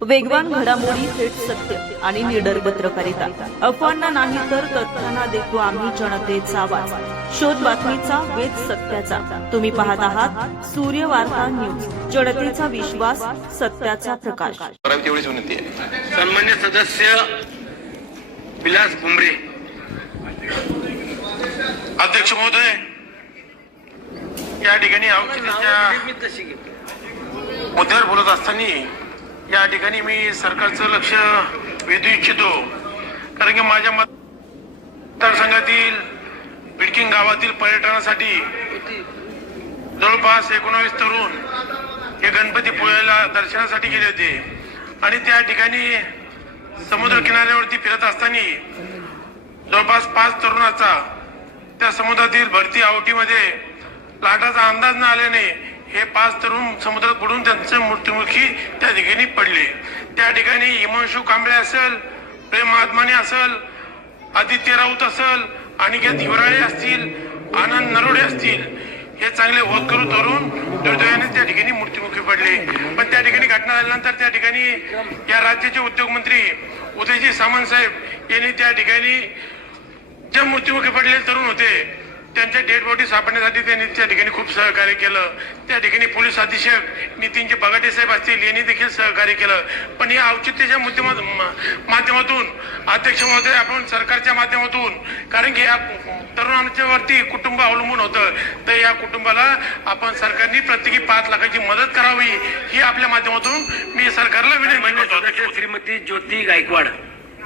वेगवान घडामोडी, थेट सत्य आणि निडर पत्रकारिता. अफवांना नाही तर तथ्यांना देतो आम्ही जनतेचा आवाज. शोध बातमीचा, वेध सत्याचा. तुम्ही पाहत आहात सूर्य वार्ता न्यूज. जनतेचा विश्वास, सत्याचा प्रकाश. तेवढीच विनंती आहे. सन्मान्य सदस्य विलास भुमरे. अध्यक्ष महोदय, या ठिकाणी औचित्याच्या मुद्द्यावर बोलत असताना या ठिकाणी मी सरकारचं लक्ष वेधू इच्छितो. कारण की माझ्या मतदारसंघातील बिडकिंग गावातील पर्यटनासाठी जवळपास 19 तरुण हे गणपतीपुळ्याला दर्शनासाठी गेले होते आणि त्या ठिकाणी समुद्र किनाऱ्यावरती फिरत असताना जवळपास 5 तरुणाचा त्या समुद्रातील भरती आवटीमध्ये लाटाचा अंदाज न आल्याने हे 5 तरुण समुद्रात बुडून त्यांचे मृत्युमुखी त्या ठिकाणी पडले. त्या ठिकाणी हिमांशू कांबळे असेल, प्रेम महात्माने असेल, आदित्य राऊत असेल, अनिकेत हिवराळे असतील, आनंद नरोडे असतील, हे चांगले होतकरू तरुण दुर्दैवाने त्या ठिकाणी मृत्युमुखी पडले. पण त्या ठिकाणी घटना झाल्यानंतर त्या ठिकाणी या राज्याचे उद्योगमंत्री उदयजी सामंत साहेब यांनी त्या ठिकाणी जे मृत्युमुखी पडलेले तरुण होते त्यांच्या डेड बॉडी सापडण्यासाठी त्यांनी त्या ठिकाणी खूप सहकार्य केलं. त्या ठिकाणी पोलीस अधीक्षक नितीनजी बगाटे साहेब असतील यांनी देखील सहकार्य केलं. पण या औचित्याच्या माध्यमातून अध्यक्ष महोदय, आपण सरकारच्या माध्यमातून, कारण की या तरुणांच्या वरती कुटुंब अवलंबून होतं, तर या कुटुंबाला आपण सरकारने प्रत्येकी 5 लाखाची मदत करावी ही आपल्या माध्यमातून मी सरकारला विनंती करतो. श्रीमती ज्योती गायकवाड.